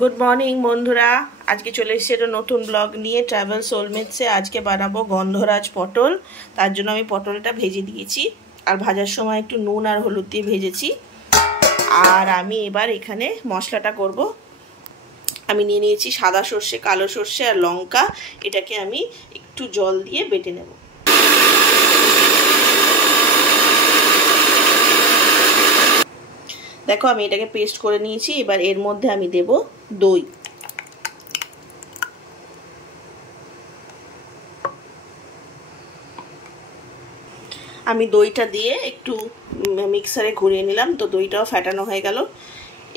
Good morning বন্ধুরা, আজকে চলে এসেছি একটা নতুন ব্লগ নিয়ে ট্রাভেল সোলমেটসে। আজকে বানাবো গন্ধরাজ পটল। তার জন্য আমি পটলটা ভেজে দিয়েছি, আর ভাজার সময় একটু নুন আর হলুদ দিয়ে ভেজেছি। আর আমি এবার এখানে মশলাটা করব। আমি নিয়ে নিয়েছি সাদা সর্ষে, কালো সর্ষে আর লঙ্কা। এটাকে আমি একটু জল দিয়ে বেটে নেব। দেখো আমি এটাকে পেস্ট করে নিয়েছি। এবার এর মধ্যে আমি দেব দই। আমি দইটা দিয়ে একটু মিক্সারে ঘুরিয়ে নিলাম, তো দইটাও ফ্যাটানো হয়ে গেল।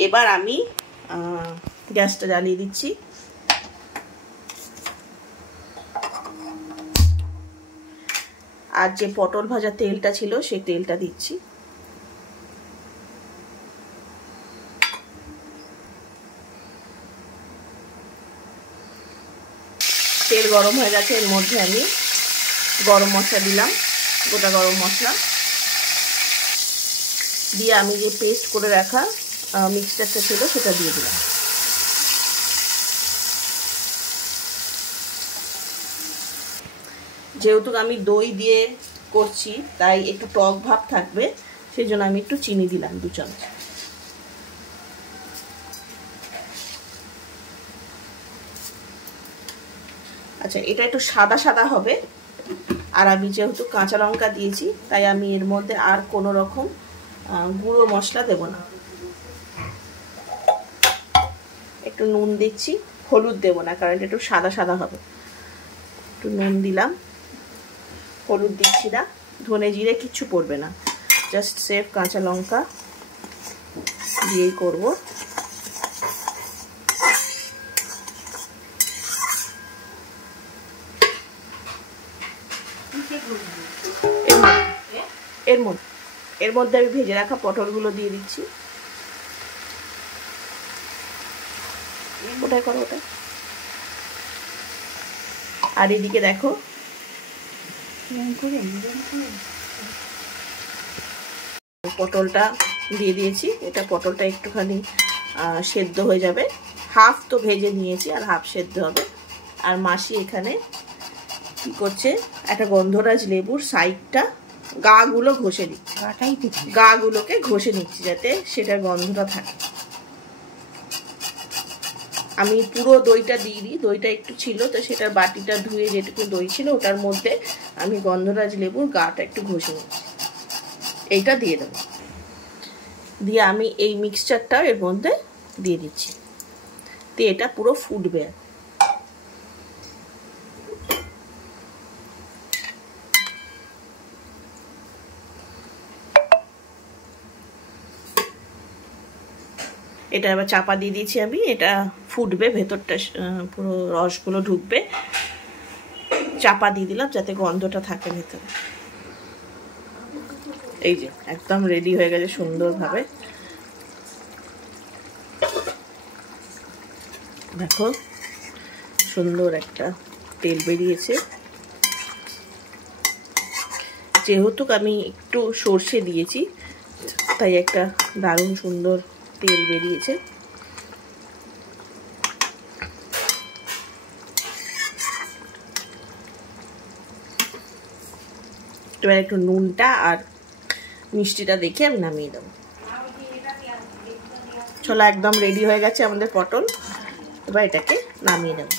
এবার আমি গ্যাসটা জ্বালিয়ে দিচ্ছি। আর যে পটল ভাজা তেলটা ছিল সেই তেলটা দিচ্ছি। তেল গরম হয়ে গেছে, এর মধ্যে আমি গরম মশলা দিলাম, গোটা গরম মশলা দিয়ে আমি যে পেস্ট করে রাখা মিক্সচারটা ছিল সেটা দিয়ে দিলাম। যেহেতু আমি দই দিয়ে করছি তাই একটু টক ভাব থাকবে, সেই জন্য আমি একটু চিনি দিলাম 2 চামচ। আচ্ছা, এটা একটু সাদা সাদা হবে। আর আমি যেহেতু কাঁচা লঙ্কা দিয়েছি তাই আমি এর মধ্যে আর কোনো রকম গুঁড়ো মশলা দেব না। একটু নুন দিচ্ছি, হলুদ দেব না কারণ এটা একটু সাদা সাদা হবে। একটু নুন দিলাম, হলুদ দিচ্ছি না, ধনে জিরে কিচ্ছু পড়বে না, জাস্ট সেফ কাঁচা লঙ্কা দিয়েই করব। এর মধ্যে আমি ভেজে রাখা পটলগুলো দিয়ে দিচ্ছি। ওটাই করো ওটা। আর এদিকে দেখো পটলটা দিয়ে দিয়েছি। এটা পটলটা একটুখানি সেদ্ধ হয়ে যাবে, হাফ তো ভেজে নিয়েছি আর হাফ সেদ্ধ হবে। আর মাসি এখানে কি করছে, একটা গন্ধরাজ লেবুর সাইডটা গাগুলো ঘষে দিচ্ছি, গাগুলোকে ঘষে নিচ্ছি যাতে সেটার গন্ধটা থাকে। আমি পুরো দইটা দিয়ে দিই, দইটা একটু ছিল তো সেটার বাটিটা ধুয়ে যেটুকু দই ছিল ওটার মধ্যে আমি গন্ধরাজ লেবুর গাটা একটু ঘষে নিচ্ছি। এইটা দিয়ে দেবো, দিয়ে আমি এই মিক্সচারটা এর মধ্যে দিয়ে দিচ্ছি, দিয়ে এটা পুরো ফুটবে। এটা আবার চাপা দিয়ে দিয়েছি আমি, এটা ফুটবে, ভেতরটা পুরো রসগুলো ঢুকবে। চাপা দিয়ে দিলাম যাতে গন্ধটা থাকে ভেতরে। এই যে একদম রেডি হয়ে গেছে সুন্দরভাবে। দেখো সুন্দর একটা তেল বেরিয়েছে। যেহেতু আমি একটু সর্ষে দিয়েছি তাই একটা দারুণ সুন্দর তেল বেরিয়েছে। এবার একটু নুনটা আর মিষ্টিটা দেখে আমি নামিয়ে দেবো। চলো একদম রেডি হয়ে গেছে আমাদের পটল। এবার এটাকে নামিয়ে দেবো।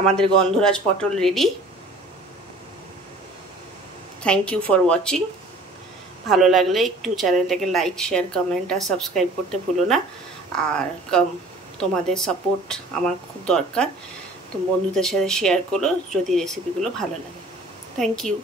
আমাদের গন্ধরাজ পটল ready. Thank you for watching. ভালো লাগলে একটু চ্যানেলটাকে লাইক, শেয়ার, কমেন্ট আর সাবস্ক্রাইব করতে ভুলো না। আর তোমাদের সাপোর্ট আমার খুব দরকার, তো বন্ধুদের সাথে শেয়ার করো যদি রেসিপিগুলো ভালো লাগে। Thank you.